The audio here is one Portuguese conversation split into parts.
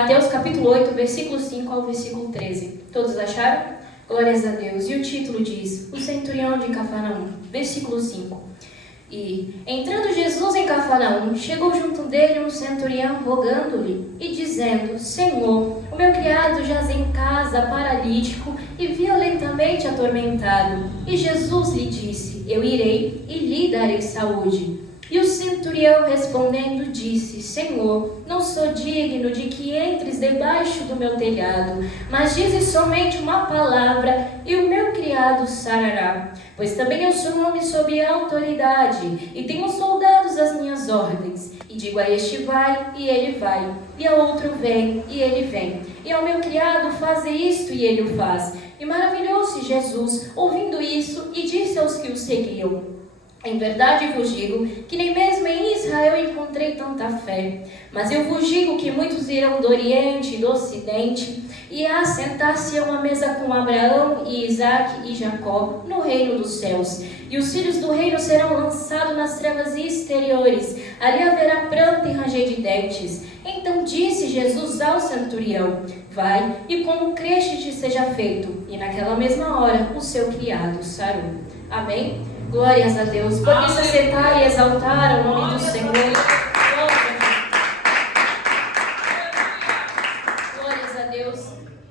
Mateus capítulo 8, versículo 5 ao versículo 13. Todos acharam? Glórias a Deus. E o título diz: O centurião de Cafarnaum. Versículo 5. E, entrando Jesus em Cafarnaum, chegou junto dele um centurião rogando-lhe e dizendo: Senhor, o meu criado jaz em casa, paralítico e violentamente atormentado. E Jesus lhe disse: Eu irei e lhe darei saúde. E o centurião respondendo disse: Senhor, não sou digno de que entres debaixo do meu telhado, mas dizes somente uma palavra e o meu criado sarará. Pois também eu sou um homem sob autoridade e tenho soldados às minhas ordens. E digo a este vai e ele vai, e a outro vem e ele vem, e ao meu criado faze isto e ele o faz. E maravilhou-se Jesus ouvindo isso e disse aos que o seguiam: Em verdade vos digo que nem mesmo em Israel encontrei tanta fé. Mas eu vos digo que muitos irão do Oriente e do Ocidente e assentar-se-ão à mesa com Abraão e Isaque e Jacó no reino dos céus. E os filhos do reino serão lançados nas trevas exteriores. Ali haverá pranto e ranger de dentes. Então disse Jesus ao centurião: Vai, e como creste te seja feito. E naquela mesma hora o seu criado sarou. Amém? Glórias a Deus. Pode se assentar e exaltar o nome do Senhor. Glórias a Deus.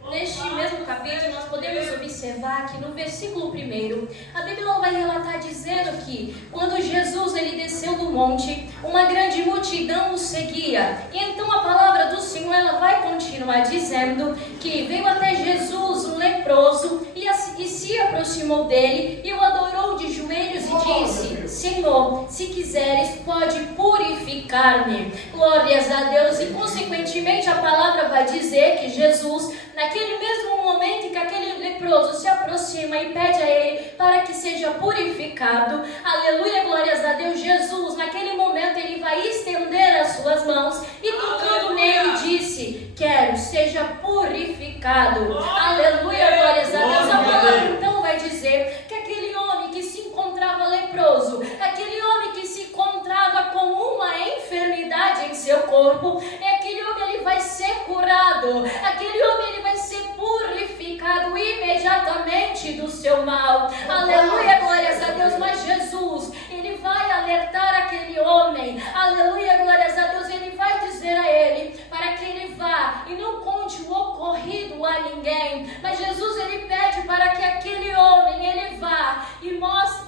Neste mesmo capítulo, nós podemos observar que no versículo 1, a Bíblia vai relatar dizendo que quando Jesus ele desceu do monte, uma grande multidão o seguia. E então a palavra do Senhor ela vai continuar dizendo que veio até Jesus um leproso e se aproximou dele e o adorou de joelhos e disse: Senhor, se quiseres, pode purificar-me. Glórias a Deus. E consequentemente a palavra vai dizer que Jesus, naquele mesmo momento em que aquele leproso se aproxima e pede a ele para que seja purificado, aleluia, glórias a Deus, Jesus, naquele momento, ele vai estender as suas mãos e tocando nele disse: Quero, seja purificado. Aleluia, glórias a Deus. A palavra então vai dizer que aquele homem que se encontrava leproso, aquele homem que se encontrava com uma enfermidade em seu corpo, aquele homem ele vai ser curado, aquele homem ele vai ser purificado imediatamente do seu mal. Aleluia, glórias a Deus. Mas Jesus, ele vai alertar aquele homem, aleluia, glórias a Deus, ele vai dizer a ele para que ele vá e não conte o ocorrido a ninguém. Mas Jesus ele pede para que aquele homem ele vá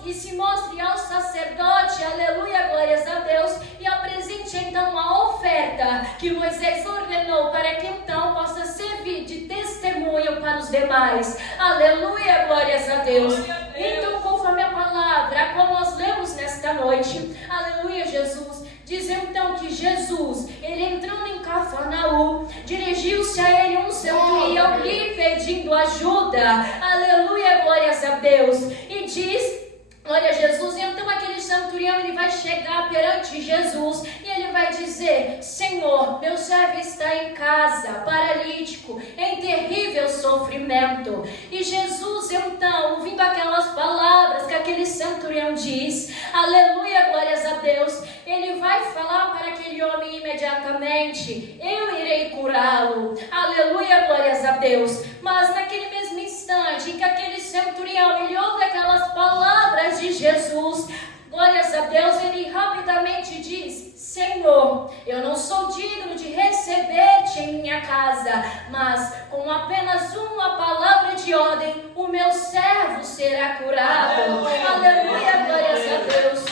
e se mostre ao sacerdote, aleluia, glórias a Deus, e apresente então a oferta que Moisés ordenou para que então possa servir de testemunho para os demais. Aleluia, glórias a Deus. Então, conforme a palavra a qual nós lemos nesta noite, aleluia, Jesus, diz então que Jesus, ele entrando em Cafarnaum, dirigiu-se a ele um centurião lhe pedindo ajuda. Aleluia, glórias a Deus. E diz: Glória a Jesus. E então aquele centurião ele vai chegar perante Jesus e ele vai dizer: Senhor, meu servo está em casa, paralítico, em terrível sofrimento. E Jesus então, ouvindo aquelas palavras que aquele centurião diz, aleluia, glórias a Deus, ele vai falar para aquele homem imediatamente: Eu irei curá-lo. Aleluia, glórias a Deus. Mas naquele mesmo instante em que aquele centurião ele ouve aquelas palavras de Jesus, glórias a Deus, ele rapidamente diz: Senhor, eu não sou digno de receber-te em minha casa, mas com apenas uma palavra de ordem, o meu servo será curado. Aleluia, glórias a Deus.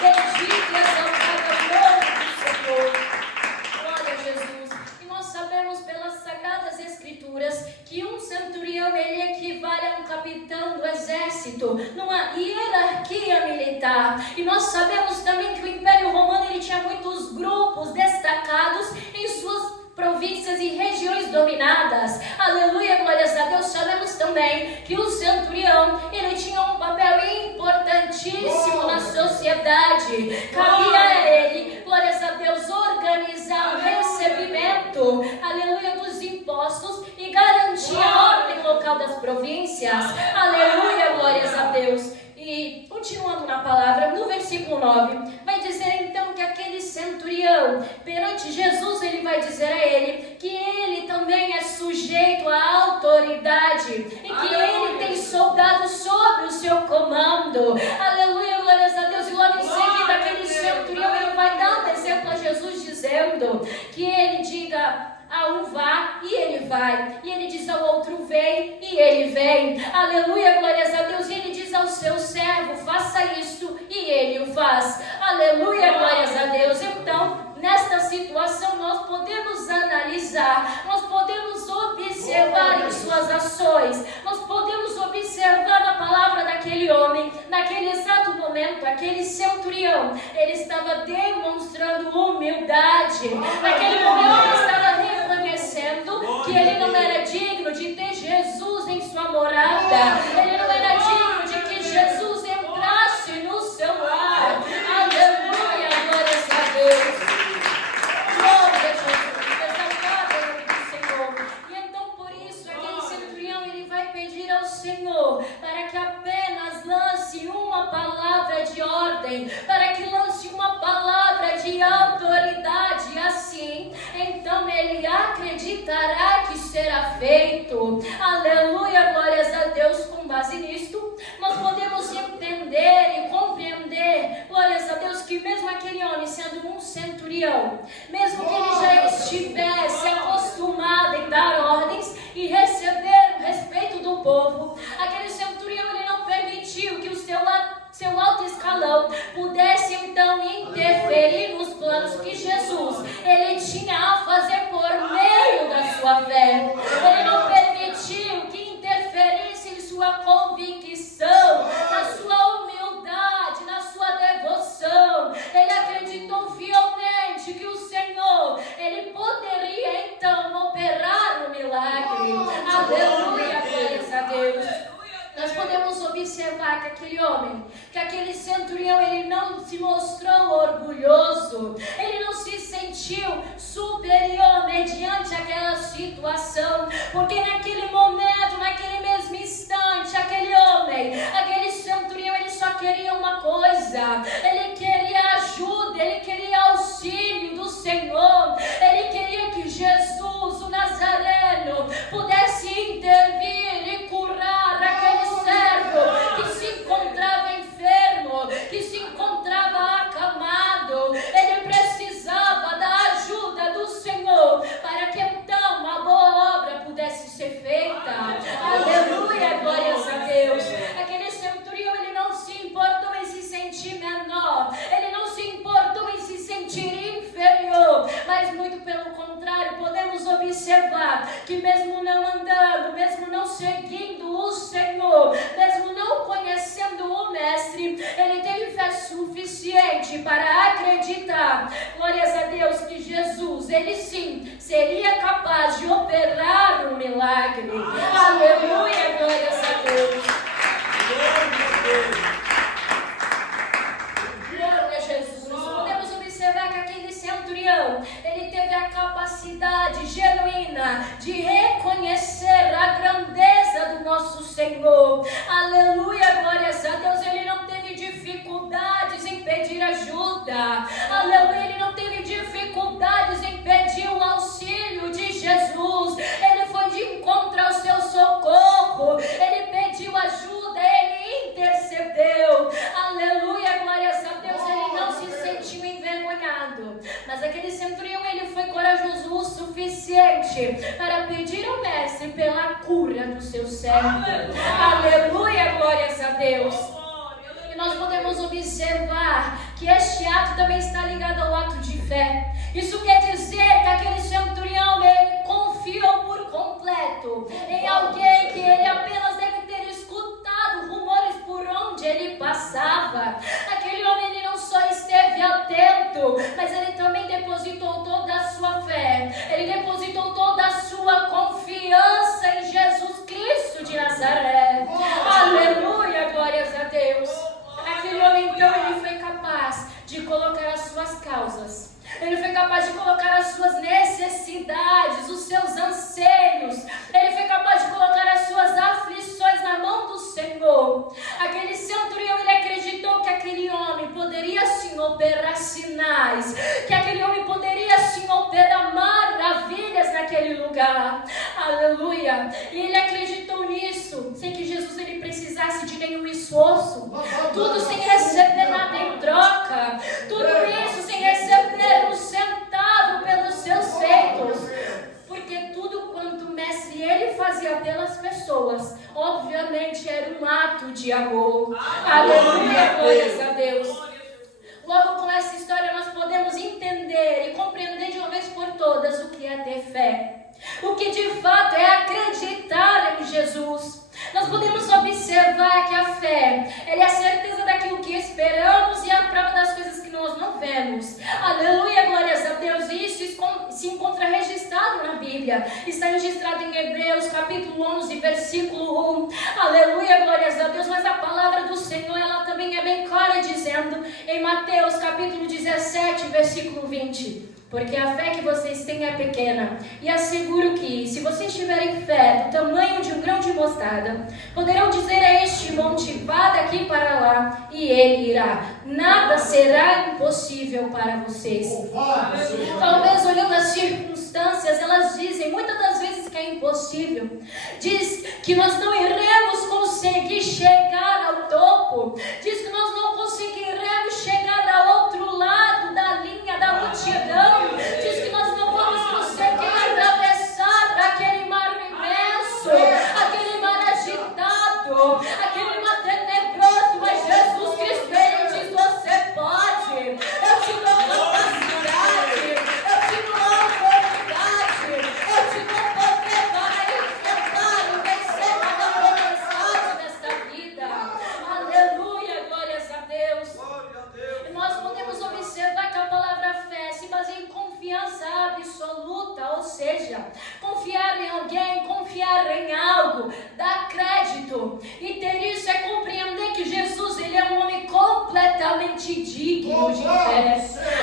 Bendito e exaltado o nome do Senhor. Glória a Jesus. E nós sabemos pelas Sagradas Escrituras que um centurião ele equivale a um capitão do exército, numa hierarquia militar. E nós sabemos também que o Império Romano ele tinha muitos grupos destacados em suas províncias e regiões dominadas. Aleluia, glórias a Deus. Sabemos também que o centurião ele tinha um papel importantíssimo na sociedade. Cabia a ele, glórias a Deus, organizar o recebimento, aleluia, dos impostos e garantir a ordem local das províncias. Aleluia, glórias a Deus. E continuando na palavra, no versículo 9, vai dizer então que aquele centurião centurião, perante Jesus, ele vai dizer a ele que ele também é sujeito à autoridade e que ele tem soldados sob o seu comando. Aleluia, glórias a Deus. E logo em seguida, aquele centurião, ele vai dar exemplo a Jesus, dizendo que ele diga a um vá e ele vai, e ele diz ao outro vem e ele vem. Aleluia, glórias a Deus. E ele diz ao seu servo, faça isto, e ele o faz. Aleluia, glórias a Deus. Então, nesta situação nós podemos analisar, nós podemos observar em suas ações, nós podemos observar na palavra daquele homem. Naquele exato momento, aquele centurião, ele estava demonstrando humildade. Naquele momento ele estava reconhecendo que ele não era digno de ter Jesus em sua morada, ele não era digno de que Jesus entrasse no seu lar. Aleluia, glórias a Deus. Glória a Jesus, exaltado é o nome do Senhor. E então por isso aquele centurião, ele vai pedir ao Senhor para que apenas lance uma palavra de ordem, para que lance uma palavra de autoridade. Assim, então ele acreditará que será feito. Aleluia, glórias a Deus. Com base nisto, nós podemos entender e compreender, glórias a Deus, que mesmo aquele homem sendo um centurião, mesmo que ele já estivesse acostumado em dar ordens e receber o respeito do povo, aquele centurião, ele não permitiu que o seu alto escalão pudesse então interferir nos planos que Jesus ele tinha a fazer por meio da sua fé. Ele não permitiu que interferisse em sua convicção, na sua humildade, na sua devoção. Ele acreditou fielmente que o Senhor, ele poderia então operar o milagre. Aleluia, glórias a Deus. Nós podemos observar que aquele homem, que aquele centurião, ele não se mostrou orgulhoso, ele não se sentiu superior mediante aquela situação, porque naquele momento, naquele mesmo instante, aquele homem, aquele centurião, ele só queria uma coisa, ele queria ajuda, ele queria auxílio do Senhor, ele queria que Jesus, o Nazareno, pudesse intervir e curar aquele servo que se encontrava enfermo, que se encontrava acamado. Ele precisava da ajuda do Senhor para que então a boa obra pudesse ser feita. Aleluia, glórias a Deus. Aquele centurião, ele não se importou em se sentir menor, ele não se importou em se sentir inferior, mas muito pelo contrário, podemos observar que mesmo não andando, mesmo não seguindo o Senhor, mesmo não conhecendo o Mestre, ele teve fé suficiente para acreditar, glórias a Deus, que Jesus, ele sim, seria capaz de operar um milagre. Aleluia, glórias a Deus. Glória a Jesus. Nós podemos observar que aquele centurião, ele teve a capacidade genuína de reconhecer a grandeza do nosso Senhor. Aleluia, glórias a Deus. Ele não teve dificuldades em pedir ajuda. Aleluia, ele não teve dificuldades em pedir o auxílio de Jesus. Ele foi de encontro ao seu socorro. Ele pediu ajuda, ele intercedeu. Aleluia, glórias a Deus. Ele não se sentiu envergonhado, mas aquele centurião, ele foi corajoso o suficiente para pedir ao mestre pela cura do seu servo. Aleluia, glórias a Deus. E nós podemos observar que este ato também está ligado ao ato de fé. Isso quer dizer que aquele centurião, ele confiou por completo em alguém que ele apenas deve ter escutado rumores por onde ele passava. Aquele homem, ele não só esteve atento, mas ele também depositou toda a sua fé, ele depositou toda a sua confiança em Jesus Cristo de Nazaré. Aleluia, glórias a Deus. Aquele homem, então, ele foi capaz de colocar as suas causas, ele foi capaz de colocar as suas necessidades, os seus anseios, ele foi capaz de colocar as suas aflições na mão do Senhor. Aquele centurião, ele acreditou que aquele homem poderia sim operar sinais, que aquele homem poderia sim operar maravilhas naquele lugar. Aleluia. E ele acreditou nisso, sem que Jesus ele precisasse de nenhum esforço, tudo sem receber nada em troca, tudo isso sem receber um centavo pelos seus feitos, porque tudo quanto o mestre ele fazia pelas pessoas, obviamente era um ato de amor. Aleluia, glórias a Deus. Logo com essa história nós podemos entender e compreender de uma vez por todas o que é ter fé, o que de fato é acreditar em Jesus. Nós podemos observar que a fé, ela é a certeza daquilo que esperamos e a prova das coisas que nós não vemos. Aleluia, glórias a Deus. E isso se encontra registrado na Bíblia. Está registrado em Hebreus, capítulo 11, versículo 1. Aleluia, glórias a Deus. Mas a palavra do Senhor, ela também é bem clara, dizendo em Mateus, capítulo 17, versículo 20. Porque a fé que vocês têm é pequena. E asseguro que, se vocês tiverem fé do tamanho de um grão de mostarda, poderão dizer a este monte, vá daqui para lá, e ele irá. Nada será impossível para vocês. Talvez olhando as circunstâncias, elas dizem muitas das vezes que é impossível. Diz que nós não iremos conseguir chegar ao topo. Diz que nós não conseguiremos chegar ao outro lado da linha da multidão. Diz que nós não vamos conseguir atravessar aquele mar imenso, aquele mar agitado, aquele mar tenebroso, mas Jesus Cristo, ele diz, você pode, eu te dou capacidade, eu te dou autoridade, eu te dou poder para enfrentar e vencer cada tempestade nesta vida. Aleluia, glórias a Deus. E nós podemos observar que a palavra fé se baseia em confiança absoluta, ou seja, confiar em alguém, confiar em algo, dar crédito. E ter isso é compreender que Jesus, ele é um homem completamente digno de fé.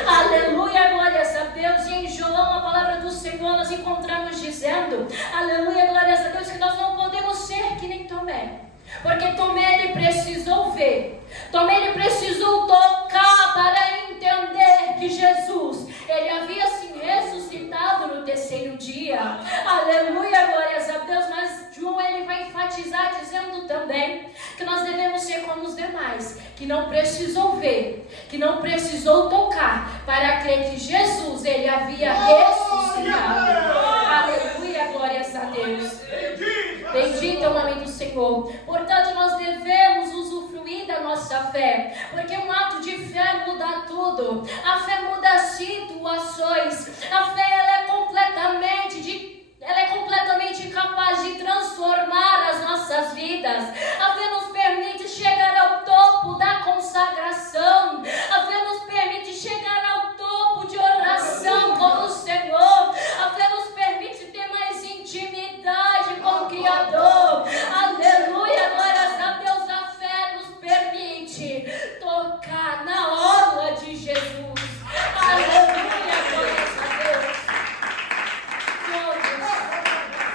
Aleluia, glórias a Deus. E em João, a palavra do Senhor, nós encontramos dizendo, aleluia, glórias a Deus, que nós não podemos ser que nem Tomé. Porque Tomé, ele precisou ver, Tomé, ele precisou tocar para entender que Jesus, ele havia se ressuscitado no terceiro dia. Aleluia, glórias a Deus. Mas João, ele vai enfatizar dizendo também que nós devemos ser como os demais, que não precisou ver, que não precisou tocar para crer que Jesus, ele havia ressuscitado. Aleluia, glórias a Deus. Bendito é o nome do Senhor. Portanto, nós devemos usufruir da nossa fé, porque um ato de fé muda tudo. A fé muda situações. A fé, ela é completamente capaz de transformar as nossas vidas. A fé nos permite chegar ao topo da consagração. A fé nos permite chegar ao topo de oração com o Senhor. A fé nos permite ter mais intimidade com o Criador. Aleluia, glórias a Deus. A fé nos permite tocar na orla de Jesus. Aleluia, glórias a Deus. Todos.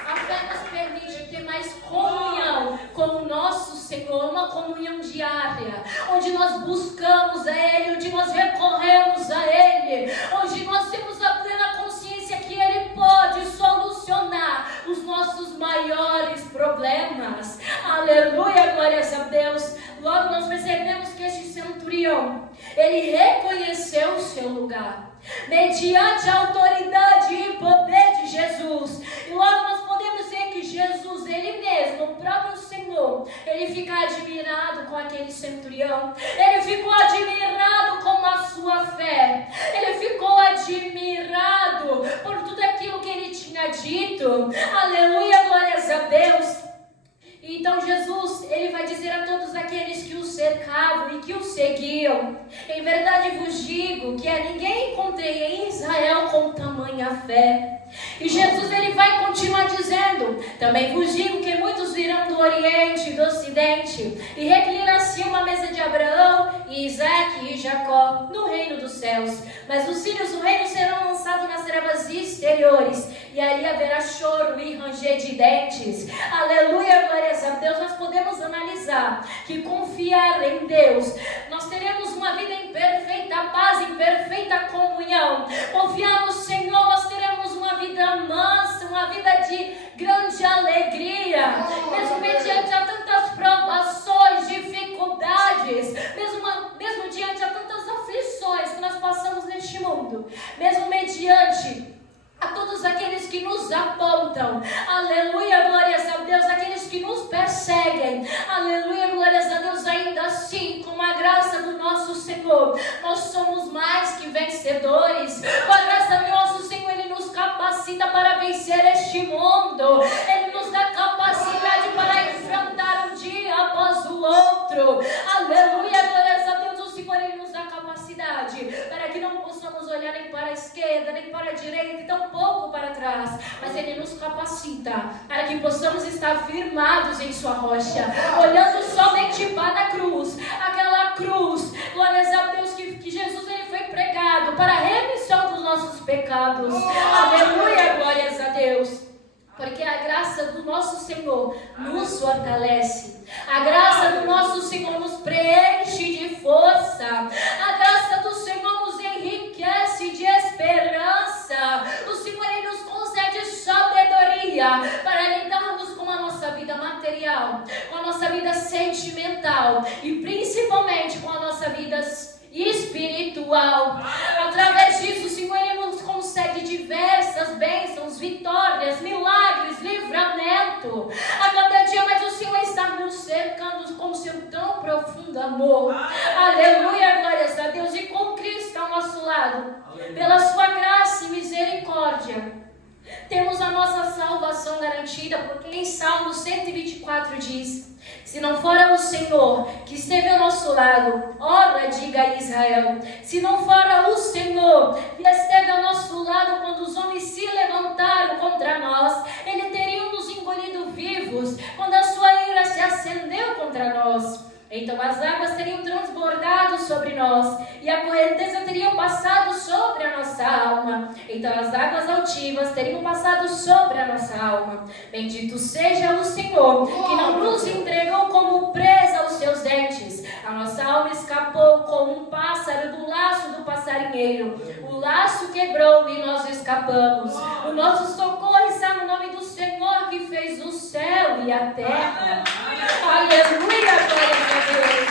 A fé nos permite ter mais comunhão com o nosso Senhor, uma comunhão diária, onde nós buscamos a Ele, onde nós recorremos a Ele, onde nós temos a plena consciência que Ele pode solucionar os nossos maiores problemas. Aleluia, glórias a Deus. Logo nós percebemos que este centurião, ele reconheceu o seu lugar, mediante a autoridade e poder de Jesus. E logo nós podemos ver que Jesus, ele mesmo, o próprio Senhor, ele fica admirado com aquele centurião. Ele ficou admirado com a sua fé. Ele ficou admirado por tudo aquilo que ele tinha dito. Aleluia, glórias a Deus. Então Jesus, ele vai dizer a todos aqueles que o cercavam e que o seguiam: em verdade vos digo que a ninguém encontrei em Israel com tamanha fé. E Jesus, ele vai continuar dizendo: também vos digo que muitos virão do Oriente e do Ocidente e reclinar-se uma mesa de Abraão, e Isaque e Jacó no reino dos céus. Mas os filhos do reino serão lançados nas trevas exteriores, e ali haverá choro e ranger de dentes. Aleluia, glórias a Deus. Nós podemos analisar que confiar em Deus, nós teremos uma vida em perfeita paz apontam. Aleluia, glórias a Deus. Aqueles que nos perseguem. Aleluia, glórias a Deus. Ainda assim, com a graça do nosso Senhor, nós somos mais que vencedores. Com a graça do nosso Senhor, Ele nos capacita para vencer este mundo. Ele nos dá capacidade para enfrentar um dia após o outro. Aleluia, glórias a Deus. O Senhor, Ele nos dá capacidade para que não possamos olhar nem para a esquerda, nem para a direita, e tampouco para trás. Mas Ele nos capacita para que possamos estar firmados em sua rocha, olhando somente para a cruz. Aquela cruz, glórias a Deus, que Jesus ele foi pregado para a remissão dos nossos pecados. Aleluia, glórias a Deus. Porque a graça do nosso Senhor nos fortalece. A graça do nosso Senhor nos preenche de força. A graça do Senhor nos enriquece de esperança. O Senhor ele nos concede sabedoria para lidarmos com a nossa vida material, com a nossa vida sentimental e principalmente com a nossa vida espiritual. Através disso, o Senhor ele nos concede diversas bênçãos, vitórias, milagres, livramento. A cada dia mais o Senhor está nos cercando com seu tão profundo amor. Aleluia, glórias a Deus. E com Cristo ao nosso lado, pela sua graça e misericórdia, temos a nossa salvação garantida, porque em Salmo 124 diz: se não fora o Senhor que esteve ao nosso lado, ora diga Israel, se não fora o Senhor que esteve ao nosso lado quando os homens se levantaram contra nós, Ele teria nos engolido vivos quando a sua ira se acendeu contra nós. Então as águas teriam transbordado sobre nós e a correnteza teria passado sobre a nossa alma. Então as águas altivas teriam passado sobre a nossa alma. Bendito seja o Senhor, que não nos entregou como presa aos seus dentes. A nossa alma escapou como um pássaro do laço do passarinheiro. O laço quebrou e nós escapamos. O nosso socorro está no nome do Senhor que fez o céu e a terra. Aleluia, glória a Deus.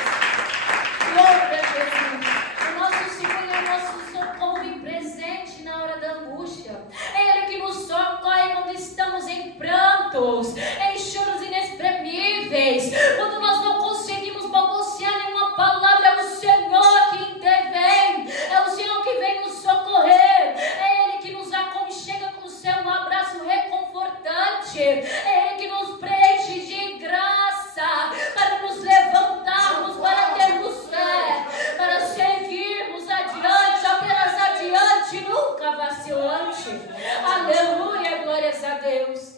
Glória a Jesus. O nosso Senhor é o nosso socorro e presente na hora da angústia. É Ele que nos socorre quando estamos em prantos, em choros inexprimíveis, quando nós não conseguimos balbuciar nenhuma palavra. É o Senhor que intervém, é o Senhor que vem nos socorrer, é Ele que nos aconchega com o seu abraço reconfortante, é Ele que nos preenche de graça para nos levantarmos, para termos fé, para seguirmos adiante, apenas adiante, nunca vacilante. Aleluia, glórias a Deus.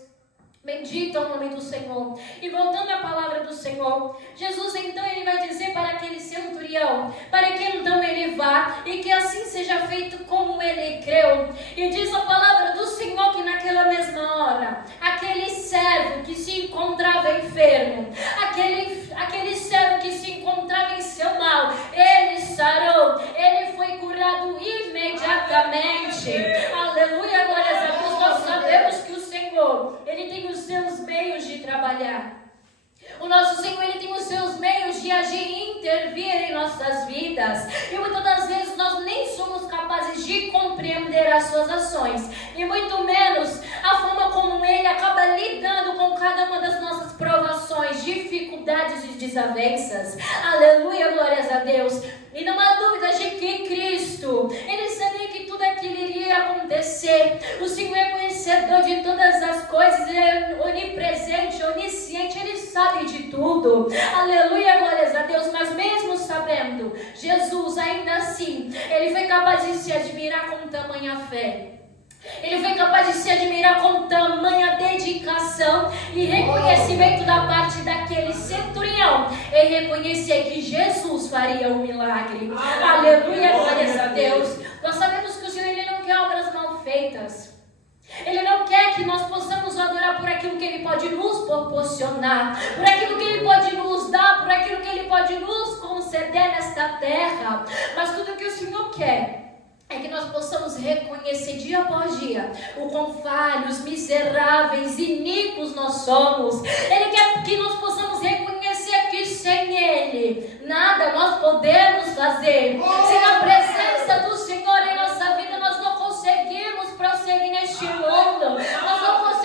Bendito é o nome do Senhor. E voltando à palavra do Senhor, Jesus então ele vai dizer para aquele centurião, para que então ele vá e que assim seja feito como ele creu. E diz a palavra do Senhor que naquela mesma hora, aquele servo que se encontrava enfermo, aquele servo que se encontrava em seu mal, ele sarou, ele foi curado imediatamente. Aleluia, glórias a Deus. Nós sabemos que o Senhor, Ele tem os seus meios de trabalhar. O nosso Senhor, Ele tem os seus meios de agir e intervir em nossas vidas. E muitas das vezes nós nem somos capazes de compreender as suas ações. E muito menos a forma como Ele acaba lidando com cada uma das nossas provações, dificuldades e desavenças. Aleluia, glórias a Deus. E não há dúvida de que Cristo, Ele sabia que tudo aquilo iria acontecer. O Senhor é conhecedor de todas as coisas, Ele é onipresente, onisciente, Ele sabe de tudo. Aleluia, glórias a Deus. Mas mesmo sabendo, Jesus ainda assim, Ele foi capaz de se admirar com tamanha fé. Ele foi capaz de se admirar com tamanha dedicação e reconhecimento da parte daquele centurião. Ele reconhecia que Jesus faria um milagre. Aleluia, glórias a Deus. Nós sabemos que o Senhor ele não quer obras mal feitas. Ele não quer que nós possamos adorar por aquilo que Ele pode nos proporcionar, por aquilo que Ele pode nos dar, por aquilo que Ele pode nos conceder nesta terra. Mas tudo que o Senhor quer é que nós possamos reconhecer dia após dia o quão falhos, miseráveis, iníquos nós somos. Ele quer que nós possamos reconhecer que sem Ele nada nós podemos fazer. Sem a presença do Senhor em nossa vida nós não conseguimos prosseguir neste mundo. Nós não conseguimos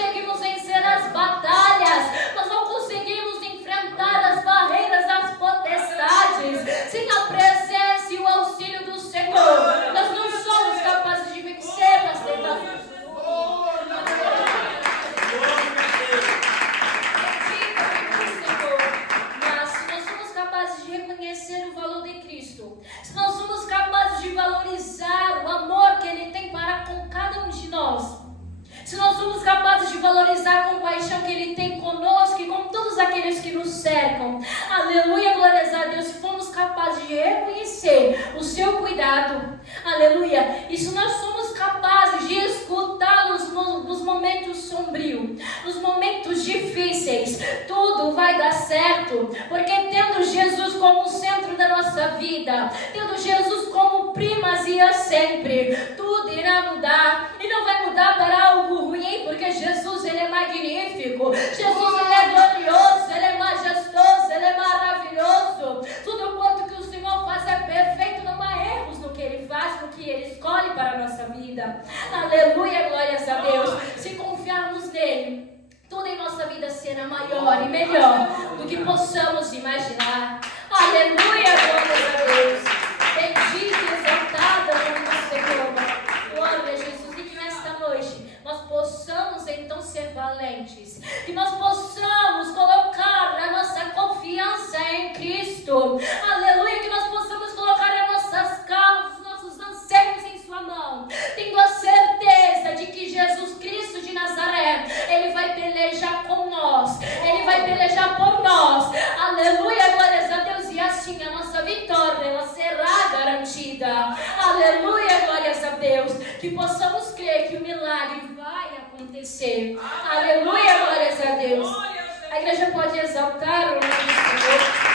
valorizar a compaixão que Ele tem conosco e com todos aqueles que nos cercam. Aleluia, glórias a Deus. Se formos capazes de reconhecer o seu cuidado, aleluia, e se nós somos capazes de escutá-los nos momentos sombrios, nos momentos difíceis, tudo vai dar certo, porque tendo Jesus como o centro da nossa vida, tendo Jesus como primazia sempre, tudo irá mudar, e não vai mudar para algo ruim, porque Jesus, Ele é magnífico, Jesus, Ele é glorioso, Ele é majestoso, Ele é maravilhoso. Tudo quanto que o Senhor faz é perfeito, não há erros no que Ele faz, no que Ele escolhe para a nossa vida. Aleluia, glórias a Deus. Se confiarmos nele, tudo em nossa vida será maior e melhor do que possamos imaginar. Aleluia, glórias a Deus. Bendita e exaltada como o Senhor. Glória a Jesus. E que nesta noite nós possamos então ser valentes, que nós possamos colocar a nossa confiança em Cristo. Aleluia, que nós possamos colocar as nossas causas, os nossos anseios em sua mão, tendo a certeza de que Jesus Cristo de Nazaré, Ele vai pelejar com nós, Ele vai pelejar por nós. Aleluia, glórias a Deus. E assim a nossa vitória, ela será garantida. Aleluia, glórias a Deus. Que possamos crer que o milagre vai acontecer. Aleluia, glórias a Deus. A igreja pode exaltar o nome do Senhor.